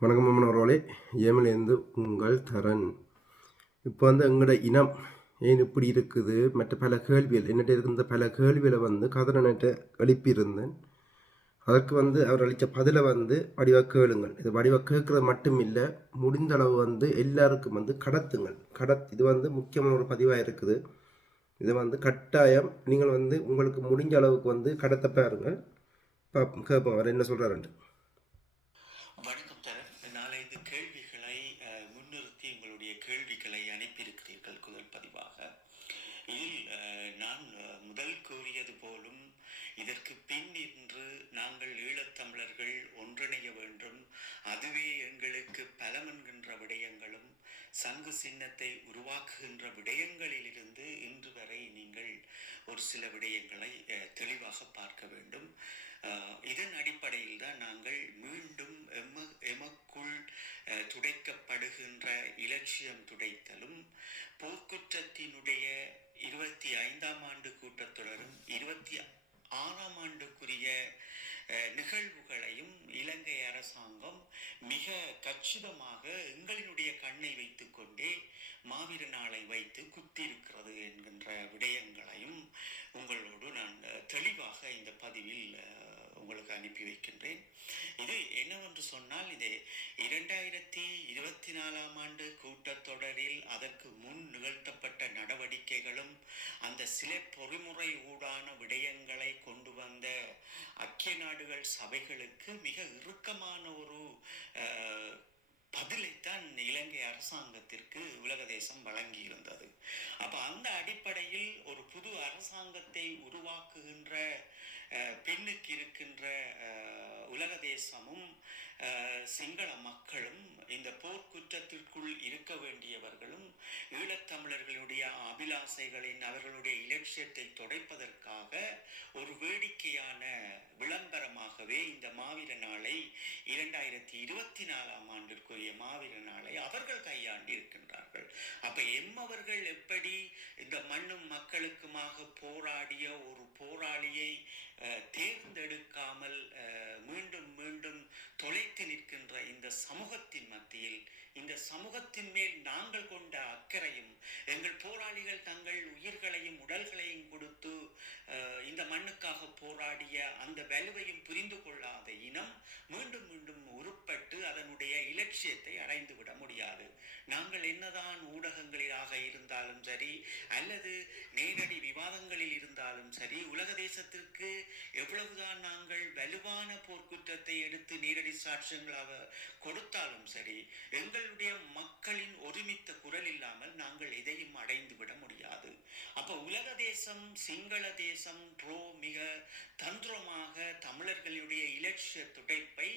வணக்கம் அவர்களே, ஏமிலேருந்து உங்கள் தரன். இப்போ எங்களோட இனம் ஏன் இப்படி இருக்குது, மற்ற பல கேள்விகள் என்னட்ட இருந்த பல கேள்விகளை கதனன்ட்ட எழுப்பியிருந்தேன். அதற்கு அவர் அளித்த பதிலை வடிவாக கேளுங்கள். இது வடிவாக கேட்குறது மட்டும் இல்லை, முடிந்த அளவு எல்லாருக்கும் கடத்துங்கள். இது முக்கியமான ஒரு பதிவாக இருக்குது. இது கட்டாயம் நீங்கள் உங்களுக்கு முடிஞ்ச அளவுக்கு கடத்த பாருங்கள். கேட்போம் அவர் என்ன சொல்கிறாருன்ட்டு. வணக்கம் தரன். நாளைந்து கேள்விகளை முன்னிறுத்தி உங்களுடைய கேள்விகளை அனுப்பியிருக்கிறீர்கள் குரல் பதிவாக. இதில் நான் முதல் கூறியது போலும் இதற்கு பின் நின்று நாங்கள் ஈழத்தமிழர்கள் ஒன்றிணைய வேண்டும், அதுவே எங்களுக்கு பலம் என்கின்ற விடயங்களும் சங்கு சின்னத்தை உருவாக்குகின்ற விடயங்களிலிருந்து இன்று வரை நீங்கள் ஒரு சில விடயங்களை தெளிவாக பார்க்க வேண்டும். இதன் அடிப்படையில் தான் நாங்கள் மீண்டும் எமக்குள் துடைக்கப்படுகின்ற இலட்சியம் துடைத்தலும் போர்க்குற்றத்தினுடைய 25ஆம் ஆண்டு கூட்டத்தொடரும் 26ஆம் ஆண்டுக்குரிய நிகழ்வுகளையும் இலங்கை அரசாங்கம் மிக கச்சிதமாக எங்களினுடைய கண்ணை வைத்து கொண்டே மாவீர நாளை வைத்து குத்திருக்கிறது என்கின்ற விடயங்களையும் உங்களோடு நான் தெளிவாக இந்த பதிவில் உங்களுக்கு அனுப்பி வைக்கின்றேன். இது என்னவென்று சொன்னால், இது 2024ஆம் ஆண்டு கூட்டத்தொடரில் அதற்கு முன் நிகழ்த்தப்பட்ட நடவடிக்கைகளும் அந்த சில பொறிமுறை ஊடான விடயங்களை கொண்டு வந்த ஐக்கிய நாடுகள் சபைகளுக்கு மிக இறுக்கமான ஒரு பதிலைத்தான் இலங்கை அரசாங்கத்திற்கு உலக தேசம் வழங்கியிருந்தது. அப்போ அந்த அடிப்படையில் ஒரு புது அரசாங்கத்தை உருவாக்குகின்ற பெண்ணுக்கு இருக்கின்ற உலக தேசமும் சிங்கள மக்களும் இந்த போர்க்குற்றத்திற்குள் இருக்க வேண்டியவர்களும் ஈழத்தமிழர்களுடைய அபிலாசைகளின் அவர்களுடைய இலட்சியத்தை தொடைப்பதற்காக ஒரு வேடிக்கையான விளம்பரமாகவே இந்த மாவீர நாளை 2024ஆம் ஆண்டிற்குரிய மாவீர நாளை அவர்கள் கையாண்டு இருக்கின்றார்கள். அப்ப எம்மவர்கள் எப்படி இந்த மண்ணும் மக்களுக்குமாக போராடிய ஒரு போராளியை தேர்ந்தெடுக்காமல் மீண்டும் மீண்டும் தொலைத்து நிற்கின்ற இந்த சமூகத்தின் மத்தியில், இந்த சமூகத்தின் மேல் நாங்கள் கொண்ட அக்கறையும், எங்கள் போராளிகள் தங்கள் உயிர்களையும் உடல்களையும் கொடுத்து இந்த மண்ணுக்காக போராடிய அந்த வலுவையும் புரிந்து கொள்ளாத இனம் மீண்டும் மீண்டும் உருப்பட்டு அதனுடைய இலட்சியத்தை அடைந்து விட முடியாது. நாங்கள் என்னதான் ஊடகங்களிலாக இருந்தாலும் சரி, அல்லது நேரடி விவாதங்களில் இருந்தாலும் சரி, உலக தேசத்திற்கு எவ்வளவுதான் நாங்கள் வலுவான போர்க்குற்றத்தை எடுத்து நேரடி சாட்சியங்களாக கொடுத்தாலும் சரி, எங்களுடைய மக்களின் ஒருமித்த குரல் இல்லாமல் நாங்கள் எதையும் அடைந்து விட முடியாது. அப்ப உலக தேசம், சிங்கள தேசம் மிக தந்திரமாக தமிழர்களுடைய இலட்சிய துடைப்பை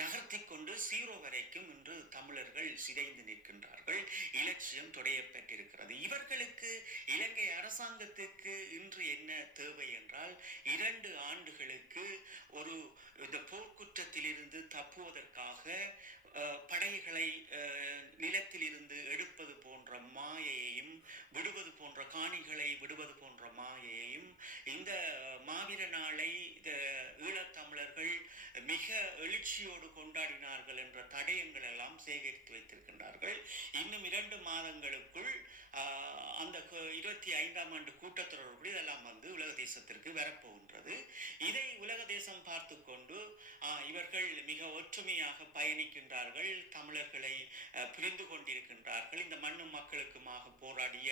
நகர்த்தி கொண்டு 0 வரைக்கும் இன்று தமிழர்கள் சிதைந்து நிற்கின்றார்கள். இலட்சியம் துடையப்பட்டிருக்கிறது. இவர்களுக்கு இலங்கை அரசாங்கத்துக்கு இன்று என்ன தேவை என்றால், 2 ஆண்டுகளுக்கு ஒரு இந்த போர்க்குற்றத்திலிருந்து தப்புவதற்காக படைகளை நிலத்தில் இருந்து எடுப்பது போன்ற மாயையையும், விடுவது போன்ற காணிகளை விடுவது போன்ற மாயையையும், இந்த மாவீர நாளை ஈழத்தமிழர்கள் மிக எழுச்சியோடு கொண்டாடினார்கள் என்ற தடயங்கள் எல்லாம் சேகரித்து வைத்திருக்கின்றார்கள். இன்னும் 2 மாதங்களுக்குள் அந்த 25ஆம் ஆண்டு கூட்டத்தொடர்பு இதெல்லாம் உலக தேசத்திற்கு வரப்போகின்றது. இதை உலக தேசம் பார்த்து கொண்டு இவர்கள் மிக ஒற்றுமையாக பயணிக்கின்றார்கள், தமிழர்களை புரிந்து கொண்டிருக்கின்றார்கள், இந்த மண்ணும் மக்களுக்குமாக போராடிய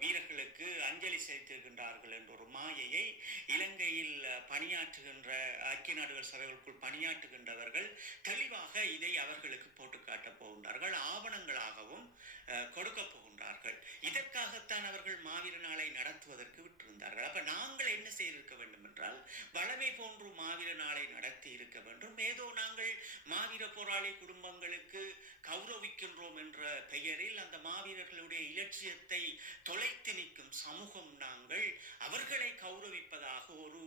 வீரர்களுக்கு அஞ்சலி செலுத்திருக்கின்றார்கள் என்ற ஒரு மாயையை இலங்கையில் பணியாற்றுகின்ற ஐக்கிய நாடுகள் சபைகளுக்குள் பணியாற்றுகின்றவர்கள் தெளிவாக இதை அவர்களுக்கு போட்டு காட்டப் போகின்றார்கள், ஆவணங்களாகவும் கொடுக்க போகின்றார்கள். இதற்காகத்தான் அவர்கள் மாவீர நாளை நடத்துவதற்கு விட்டிருந்தார்கள். அப்ப நாங்கள் என்ன செய்திருக்க வேண்டும் என்றால், வளமை போன்று மாவீர நாளை நடத்தி இருக்க வேண்டும். ஏதோ நாங்கள் மாவீர போராளி குடும்பங்களுக்கு கௌரவிக்கின்றோம் என்ற பெயரில் அந்த மாவீரர்களுடைய இலட்சியத்தை தொலைத்து நிற்கும் சமூகம் நாங்கள் அவர்களை கௌரவிப்பதாக ஒரு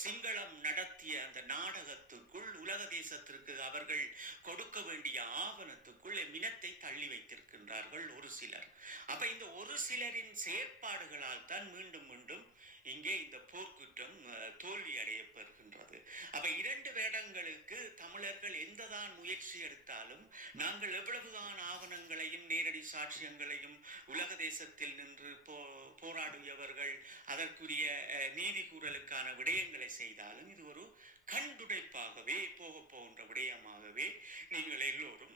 சிங்களம் நடத்திய அந்த நாடகத்துக்குள், உலக தேசத்திற்கு அவர்கள் கொடுக்க வேண்டிய ஆவணத்துக்குள் மினத்தை தள்ளி வைத்திருக்கின்றார்கள் ஒரு சிலர். அப்ப இந்த ஒரு சிலரின் செயற்பாடுகளால் தான் மீண்டும் மீண்டும் இங்கே இந்த போர்க்குற்றம் தோல்வி அடையப்படுகின்றது. அப்ப 2 வேடங்களுக்கு தமிழ் தமிழர்கள் எந்ததான் முயற்சி எடுத்தாலும், நாங்கள் எவ்வளவுதான் ஆவணங்களையும் நேரடி சாட்சியங்களையும் உலக தேசத்தில் நின்று போராடியவர்கள் அதற்குரிய நீதி கூறலுக்கான விடயங்களை செய்தாலும் இது ஒரு கண்டுடைப்பாகவே போகின்ற விடயமாகவே நீங்கள் எல்லோரும்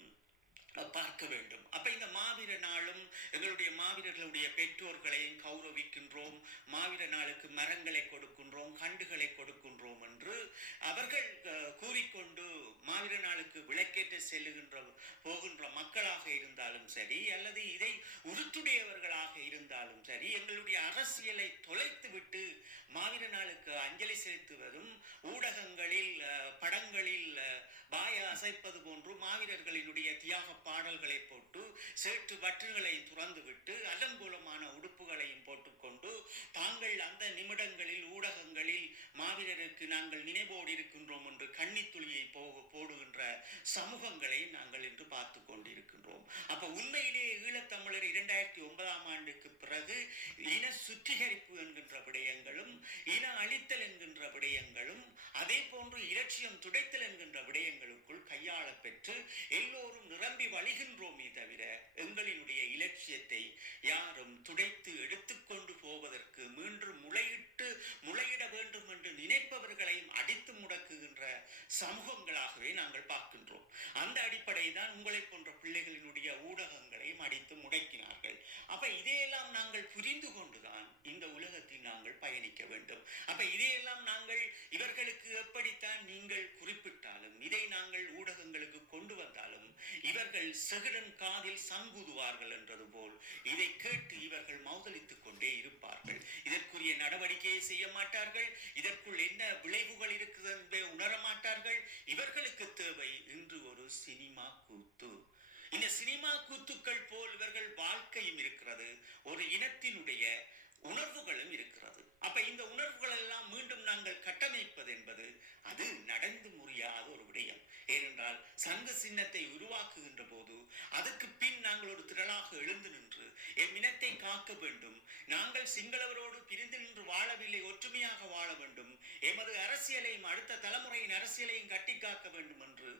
பார்க்க வேண்டும். அப்ப இந்த மாவீர நாளும் எங்களுடைய மாவீரர்களுடைய பெற்றோர்களையும் கௌரவிக்கின்றோம், மாவீர நாளுக்கு மரங்களை கொடுக்கின்றோம், கண்டுகளை கொடுக்கின்றோம் என்று அவர்கள் கூறிக்கொண்டு மாவீர நாளுக்கு விளக்கேற்ற போகின்ற மக்களாக இருந்தாலும் சரி, அல்லது இதை உறுத்துடையவர்களாக இருந்தாலும் சரி, எங்களுடைய அரசியலை தொலைத்துவிட்டு மாவீர நாளுக்கு அஞ்சலி செலுத்துவதும் ஊடகங்களில் படங்களில் வாய அசைப்பது போன்று மாவீரர்களினுடைய தியாக பாடல்களை போட்டு சேற்று வற்றுகளை துறந்துவிட்டு அலங்கோலமான உடுப்புகளையும் போட்டுக்கொண்டு தாங்கள் அந்த நிமிடங்களில் ஊடகங்களில் மாவீரருக்கு நாங்கள் நினைவோடு இருக்கின்றோம் என்று கன்னித்துளியை போடுகின்ற சமூகங்களை நாங்கள் இன்று பார்த்து கொண்டிருக்கின்றோம். அப்ப உண்மையிலேயே ஈழத்தமிழர் 2009 ஆண்டுக்கு பிறகு இன சுத்திகரிப்பு என்கின்ற விடயங்களும் இன அழித்தல் என்கின்ற விடயங்களும் அதே போன்று இலட்சியம் துடைத்தல் என்கின்ற விடயங்களுக்குள் கையாள பெற்று எல்லோரும் நிரம்பி வழிகின்றோமே தவிர எங்களினுடைய இலட்சியத்தை யாரும் துடைத்து எடுத்துக்கொண்டு போவதற்கு மீண்டும் முளையிட வேண்டும் என்று நினைப்பவர்களையும் அடித்து முடக்குகின்ற சமூகங்களாகவே நாங்கள் பார்க்கின்றோம். அந்த அடிப்படை தான் உங்களை போன்ற பிள்ளைகளினுடைய ஊடகங்களையும் அடித்து முடக்கினார்கள். அப்ப இதையெல்லாம் நாங்கள் புரிந்து கொண்டுதான் இந்த உலகத்தில் நாங்கள் பயணிக்க வேண்டும். அப்ப இதையெல்லாம் நாங்கள் இவர்களுக்கு எப்படித்தான் நீங்கள் குறிப்பிட்டாலும் இதை நாங்கள் ஊடகங்களுக்கு கொண்டு வந்தாலும் இவர்கள் செகுடன் காதில் சங்குதுவார்கள் என்றது போல் இதை கேட்டு இவர்கள் மௌதலித்துக் கொண்டே இருப்பார்கள். இதற்குரிய நடவடிக்கையை செய்ய மாட்டார்கள். இதற்குள் என்ன விளைவுகள் இருக்குது என்பதை உணர மாட்டார்கள். இவர்களுக்கு தேவை இன்று ஒரு சினிமா கூத்து. இந்த சினிமா கூத்துக்கள் போல் இவர்கள் வாழ்க்கையும் இருக்கிறது, ஒரு இனத்தினுடைய உணர்வுகளும் இருக்கிறது. அப்ப இந்த உணர்வுகள் எல்லாம் மீண்டும் நாங்கள் கட்டமைப்பது என்பது அது நடந்து முடியாத ஒரு விடயம். ஏனென்றால் சங்க சின்னத்தை உருவாக்குகின்ற போது அதுக்கு பின் நாங்கள் ஒரு திரளாக எழுந்து நின்று என் இனத்தை காக்க வேண்டும், நாங்கள் சிங்களவரோடு பிரிந்து நின்று வாழவில்லை, ஒற்றுமையாக வாழ வேண்டும், எமது அரசியலையும் அடுத்த தலைமுறையின் அரசியலையும் கட்டி காக்க வேண்டும் என்று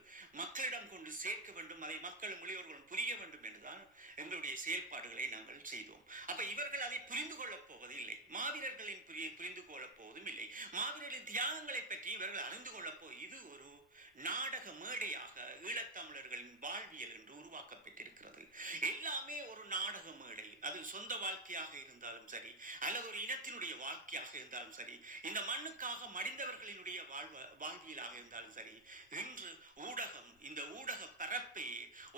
மக்களிடம் கொண்டு சேர்க்க வேண்டும், அதை மக்கள் மொழியோர்களும் புரிய வேண்டும் என்றுதான் எங்களுடைய செயல்பாடுகளை நாங்கள் செய்தோம். அப்ப இவர்கள் அதை புரிந்து கொள்ள போவதில்லை, மாவீரர்களின் புரிந்து கொள்ளப் போவதும் இல்லை, மாவீரர்களின் தியாகங்களை பற்றி இவர்கள் அறிந்து கொள்ளப்போ இது ஒரு நாடக மேடையாக ஈழத்தமிழர்களின் வாழ்வியல் என்று உருவாக்கப்பட்டிருக்கிறது. எல்லாமே ஒரு நாடக மேடை. அது சொந்த வாழ்க்கையாக இருந்தாலும் சரி, அல்லது ஒரு இனத்தினுடைய வாழ்க்கையாக இருந்தாலும் சரி, இந்த மண்ணுக்காக மடிந்தவர்களினுடைய வாழ்வியலாக இருந்தாலும் சரி, இன்று ஊடகம் இந்த ஊடக பரப்பை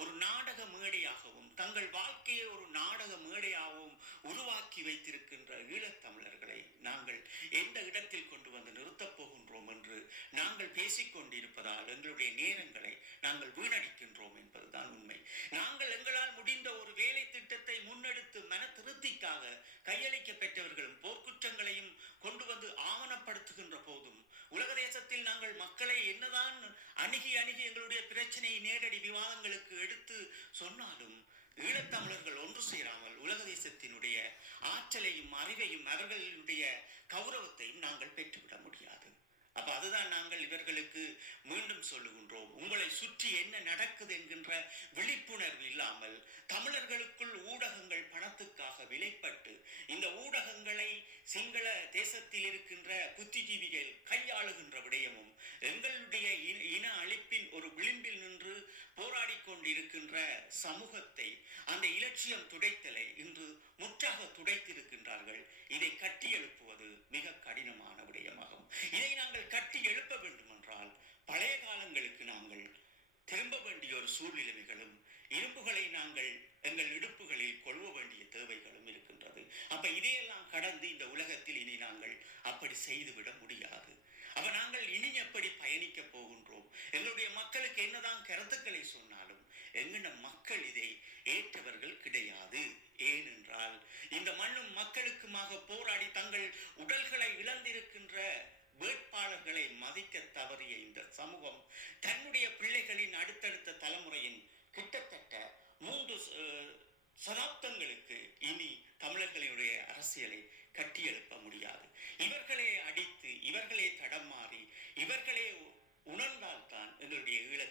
ஒரு நாடக மேடையாகவும் தங்கள் வாழ்க்கையை ஒரு நாடக மேடையாகவும் உருவாக்கி வைத்திருக்கின்ற ஈழத்தமிழர்களை நாங்கள் எந்த இடத்தில் கொண்டு வந்து நிறுத்தப் போகின்றோம் என்று நாங்கள் பேசிக்கொண்டிருப்பதால் எங்களுடைய நேரங்களை நாங்கள் வீணடிக்கின்றோம் என்பதுதான் உண்மை. நாங்கள் எங்களால் முடிந்த ஒரு வேலை திட்டத்தை முன்னெடுத்து மன திருப்திக்காக கையளிக்க பெற்றவர்களும் போர்க்குற்றங்களையும் கொண்டு வந்து ஆவணப்படுத்துகின்ற போதும் உலக தேசத்தில் நாங்கள் மக்களை என்னதான் அணுகி எங்களுடைய பிரச்சனையை நேரடி விவாதங்களுக்கு எடுத்து சொன்னாலும் ஈழத்தமிழர்கள் ஒன்று சேராமல் உலக தேசத்தினுடைய ஆற்றலையும் அறிவையும் அவர்களுடைய கௌரவத்தையும் நாங்கள் பெற்றுவிட முடியாது. அப்ப அதுதான் நாங்கள் இவர்களுக்கு மீண்டும் சொல்லுகின்றோம். உங்களை சுற்றி என்ன நடக்குது என்கின்ற விழிப்புணர்வு இல்லாமல் தமிழர்களுக்குள் ஊடகங்கள் பணத்துக்காக விலைப்பட்டு இந்த ஊடகங்களை சிங்கள தேசத்தில் இருக்கின்ற புத்திஜீவிகள் கையாளுகின்ற விடயமும் எங்களுடைய இன அழிப்பின் ஒரு விளிம்பில் நின்று போராடி கொண்டிருக்கின்ற சமூகத்தை அந்த இலட்சியம் துடைத்தலை இன்று முற்றாக துடைத்திருக்கின்றார்கள். இதை கட்டி எழுப்புவது மிக கடினமான விடயமாகும். இதை நாங்கள் கட்டி எழுப்ப வேண்டும் என்றால் பழைய காலங்களுக்கு நாங்கள் திரும்ப வேண்டிய ஒரு சூழ்நிலைகளும் இரும்புகளை நாங்கள் எங்கள் இடுப்புகளில் கொள்வ வேண்டிய தேவைகளும் இருக்கின்றது. அப்ப இதையெல்லாம் கடந்து இந்த உலகத்தில் இனி நாங்கள் அப்படி செய்துவிட முடியாது. அப்ப நாங்கள் இனி எப்படி பயணிக்க போகின்றோம்? எங்களுடைய மக்களுக்கு என்னதான் கருத்துக்களை சொன்னாலும் எங்கன மக்கள் இதை ஏற்றவர்கள் கிடையாது. ஏனென்றால் இந்த மண்ணும் மக்களுக்குமாக போராடி தங்கள் உடல்களை இழந்திருக்கின்ற வேட்பாளர்களை மதிக்க தவறிய இந்த சமூகம் தன்னுடைய பிள்ளைகளின் அடுத்தடுத்த தலைமுறையின் கிட்டத்தட்ட 3 சதாப்தங்களுக்கு இனி தமிழர்களுடைய அரசியலை கட்டியெழுப்ப முடியாது. இவர்களே அடித்து இவர்களே தடமாறி இவர்களே உணர்ந்தால்தான் எங்களுடைய ஈழ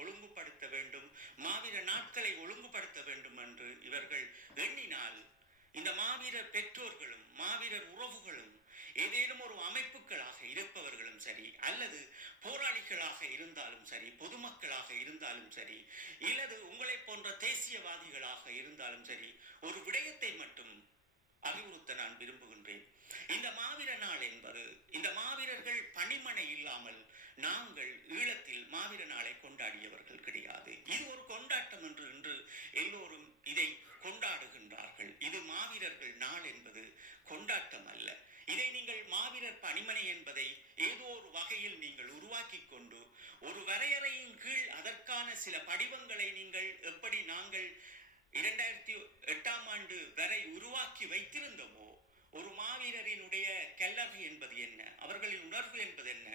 ஒழுங்குபடுத்த வேண்டும், மாவீர நாட்களை ஒழுங்குபடுத்த வேண்டும் என்று இவர்கள் எண்ணினால் இந்த மாவீரர் பெற்றோர்களும் மாவீரர் உறவுகளும் ஏதேனும் ஒரு அமைப்புகளாக இருப்பவர்களும் சரி, அல்லது போராளிகளாக இருந்தாலும் சரி, பொதுமக்களாக இருந்தாலும் சரி, இல்லது உங்களை போன்ற தேசியவாதிகளாக இருந்தாலும் சரி, ஒரு விடயத்தை மட்டும் அறிவுறுத்த நான் விரும்புகின்றேன். இந்த மாவீர நாள் என்பது, இந்த மாவீரர்கள் பணிமனை இல்லாமல் நாங்கள் ஈழத்தில் மாவீர நாளை கொண்டாடியவர்கள் கிடையாது. இது ஒரு கொண்டாட்டம் என்று இன்று எல்லோரும் இதை கொண்டாடுகின்றார்கள். இது மாவீரர்கள் நாள் என்பது கொண்டாட்டம் அல்ல. இதை நீங்கள் மாவீரர் பணிமனை என்பதை ஏதோ ஒரு வகையில் நீங்கள் உருவாக்கி கொண்டு ஒரு வரையறையின் கீழ் அதற்கான சில படிவங்களை நீங்கள் எப்படி நாங்கள் 2008 வரை உருவாக்கி வைத்திருந்தோமோ, ஒரு மாவீரரினுடைய கல்லறை என்பது என்ன, அவர்களின் உணர்வு என்பது என்ன,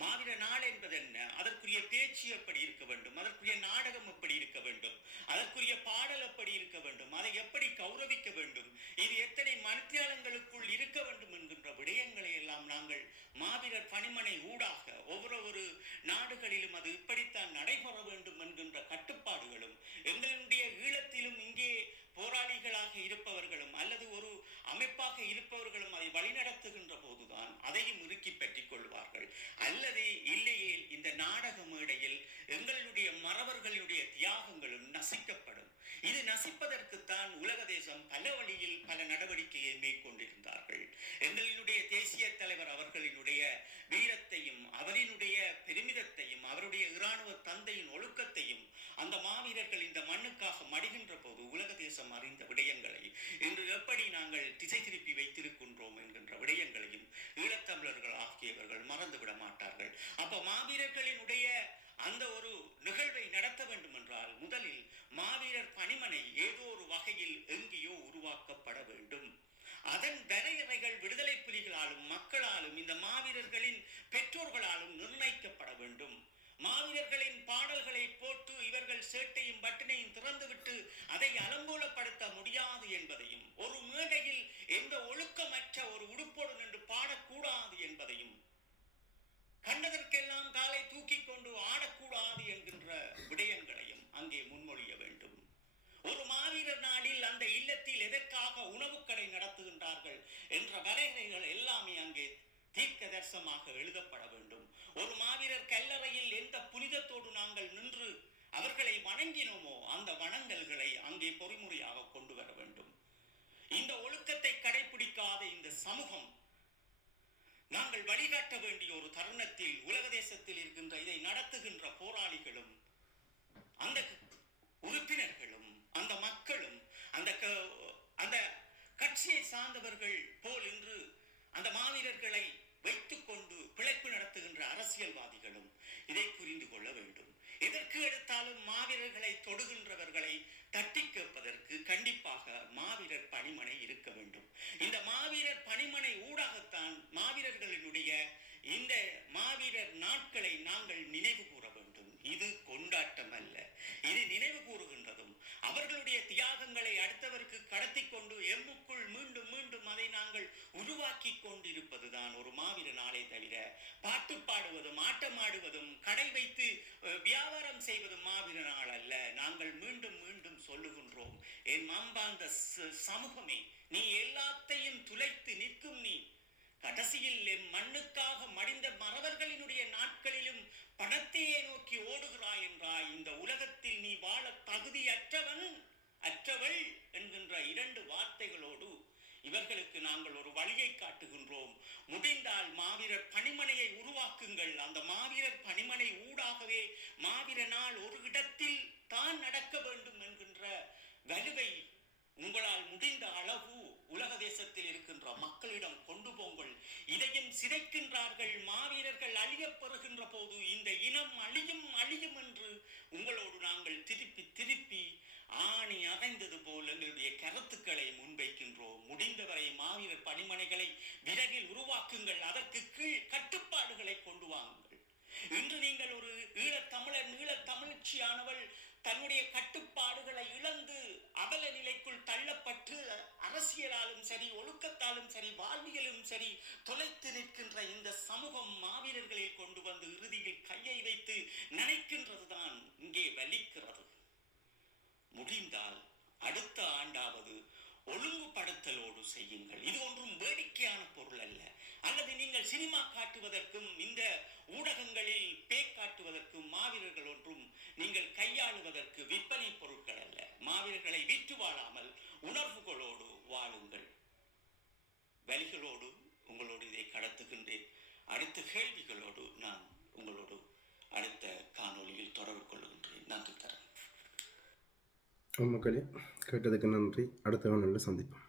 மாவீர நாள் என்பது என்ன, அதற்குரிய பேச்சு எப்படி இருக்க வேண்டும், அதற்குரிய நாடகம் எப்படி இருக்க வேண்டும், அதற்குரிய பாடல் எப்படி இருக்க வேண்டும், அதை எப்படி கௌரவிக்க வேண்டும், இது எத்தனை மணித்தியாலங்களுக்குள் இருக்க வேண்டும் என்கின்ற விடயங்களை எல்லாம் நாங்கள் மாவீரர் பணிமனை ஊடாக ஒவ்வொரு நாடுகளிலும் அது இப்படித்தான் நடைபெற வேண்டும் என்கின்ற கட்டுப்பாடுகளும், எங்களுடைய ஈழத்திலும் இங்கே போராளிகளாக இருப்பவர்களும் அல்லது ஒரு அமைப்பாக இருப்பவர்களும் அதை வழிநடத்துகின்ற போதுதான் அதையும் இறுக்கி பற்றிக் கொள்வார்கள். அல்லது இல்லையே இந்த நாடக மேடையில் எங்களுடைய மறவர்களுடைய தியாகங்களும் நசிக்கப்படும். இது நசிப்பதற்குத்தான் உலக தேசம் பல வழியில் பல நடவடிக்கையை மேற்கொண்டிருந்தார்கள். எங்களுடைய தேசிய தலைவர் அவர்களினுடைய வீரத்தையும் அவரினுடைய பெருமிதத்தையும் அவருடைய இராணுவ தந்தையின் ஒழுக்கத்தையும் அந்த மாவீரர்கள் இந்த மண்ணுக்காக மடிகின்ற போது உலக தேசம் அறிந்த விடயங்களை இன்று எப்படி நாங்கள் திசை திருப்பி வைத்திருக்கின்றோம் என்கின்ற விடயங்களையும் ஈழத்தமிழர்கள் ஆகியவர்கள் மறந்துவிட மாட்டார்கள். அப்ப மாவீரர்களினுடைய அந்த ஒரு நிகழ்வை நடத்த வேண்டும் என்றால் முதலில் மாவீரர் பணிமனை ஏதோ ஒரு வகையில் எங்கேயோ உருவாக்கப்பட வேண்டும். அதன் வரையறைகள் விடுதலை புலிகளாலும் மக்களாலும் இந்த மாவீரர்களின் பெற்றோர்களாலும் நிர்ணயிக்கப்பட வேண்டும். மாவீரர்களின் பாடல்களை போட்டு இவர்கள் சேட்டையும் பட்டினையும் திறந்துவிட்டு அதை அலங்கோலப்படுத்த முடியாது என்பதையும், ஒரு மேடையில் எந்த ஒழுக்கமற்ற ஒரு உடுப்போடு நின்று பாடக்கூடாது என்பதையும், கண்டதற்கெல்லாம் காலை தூக்கி கொண்டு ஆடக்கூடாது என்கின்ற விடயங்களையும் அங்கே முன்மொழிய வேண்டும். ஒரு மாவீரர் நாளில் அந்த இல்லத்தில் எதற்காக உணவுக்கடை நடத்துகின்றார்கள் என்ற வரையறைகள் எல்லாமே அங்கே தீர்க்க தரிசனமாக எழுதப்பட வேண்டும். ஒரு மாவீரர் கல்லறையில் எந்த புனிதத்தோடு நாங்கள் நின்று அவர்களை வணங்கினோமோ அந்த வணங்கல்களை அங்கே பொறிமுறையாக கொண்டு வர வேண்டும். இந்த ஒழுக்கத்தை கடைபிடிக்காத இந்த சமூகம் நாங்கள் வழிகாட்ட வேண்டிய ஒரு தருணத்தில் உலக தேசத்தில் இருக்கின்ற இதை நடத்துகின்ற போராளிகளும் அந்த உறுப்பினர்களும் அந்த மக்களும் அந்த கட்சியை சார்ந்தவர்கள் போல் இன்று அந்த மாவீரர்களை வைத்துக் கொண்டு பிழைப்பு நடத்துகின்ற அரசியல்வாதிகளும் இதை புரிந்து கொள்ள வேண்டும். எதற்கு எடுத்தாலும் மாவீரர்களை தொடுகின்றவர்களை தட்டி கேட்பதற்கு கண்டிப்பாக மாவீரர் பணிமனை இருக்க வேண்டும். இந்த மாவீரர் பணிமனை ஊடாகத்தான் மாவீரர்களினுடைய இந்த மாவீரர் நாட்களை நாங்கள் நினைவு கூற வேண்டும். இது கொண்டாட்டம் அல்ல, இது நினைவு கூறுகின்றதும் அவர்களுடைய தியாகங்களை அடுத்தவருக்கு கடத்தி கொண்டு எம்முக்குள் மீண்டும் மீண்டும் அதை நாங்கள் உருவாக்கி கொண்டிருப்பதுதான் ஒரு மாவீர நாளை தவிர பாட்டு பாடுவதும் ஆட்டமாடுவதும் கடை வைத்து வியாபாரம் செய்வதும் மாவீர நாள் அல்ல. நாங்கள் மீண்டும் மீண்டும் சொல்லுகின்றோம், என் மாம்பாந்த சமூகமே, நீ எல்லாத்தையும் துளைத்து நிற்கும் நீ கடைசியில் எம் மண்ணுக்காக மடிந்த மறவர்களினுடைய நாட்களிலும் பணத்தையே நோக்கி ஓடுகிறாய் என்றாய். இந்த உலகத்தில் நீ வாழ தகுதியற்றவன் அற்றவள் என்கின்ற 2 வார்த்தைகளோடு இவர்களுக்கு நாங்கள் ஒரு வழியை காட்டுகின்றோம். முடிந்தால் மாவீரர் பணிமனையை உருவாக்குங்கள். அந்த மாவீரர் பணிமனை ஊடாகவே மாவீர நாள் ஒரு இடத்தில் தான் நடக்க வேண்டும் என்கின்ற வலுவை உங்களால் முடிந்த அளவு உலக தேசத்தில் இருக்கின்ற மக்களிடம் கொண்டு போங்கள். இதையும் சிதைக்கின்றார்கள். மாவீரர்கள் அழியப் பெறுகின்ற போது இந்த இனம் அழியும் அழியும் என்று உங்களோடு நாங்கள் திருப்பி திருப்பி ஆணி அடைந்தது போல் எங்களுடைய கருத்துக்களை முன்வைக்கின்றோம். முடிந்தவரை மாவீரர் பணிமனைகளை விரைவில் உருவாக்குங்கள். அதற்கு கீழ் கட்டுப்பாடுகளை கொண்டு வாங்குங்கள். இன்று நீங்கள் ஒரு ஈழத்தமிழர் ஈழத்தமிழ்ச்சியானவள் தன்னுடைய கட்டுப்பாடுகளை இழந்து அவல நிலைக்குள் தள்ளப்பட்டு அரசியலாலும் சரி ஒழுக்கத்தாலும் சரி வாழ்வியலும் சரி தொலைத்து நிற்கின்ற இந்த சமூகம் மாவீரர்களை கொண்டு வந்து இறுதியில் கையை வைத்து நினைக்கின்றதுதான் நீங்கள் சினிமா காட்டுவதற்கும் இந்த ஊடகங்களில் பேக் காட்டுவதற்கும் மாவீரர்கள் ஒன்றும் நீங்கள் கையாளுவதற்கு விற்பனை பொருட்கள் அல்ல. மாவீரர்களை விற்று வாழாமல் உணர்வுகளோடு வாழுங்கள். வலிகளோடு உங்களோடு இதை கடத்துகின்றேன். அடுத்த கேள்விகளோடு நான் உங்களோடு அடுத்த காணொளியில் தொடர்பு கொள்கின்றேன். நன்றி தரேன். மக்களே, கேட்டதுக்கு நன்றி. அடுத்த காணொளியில் சந்திப்போம்.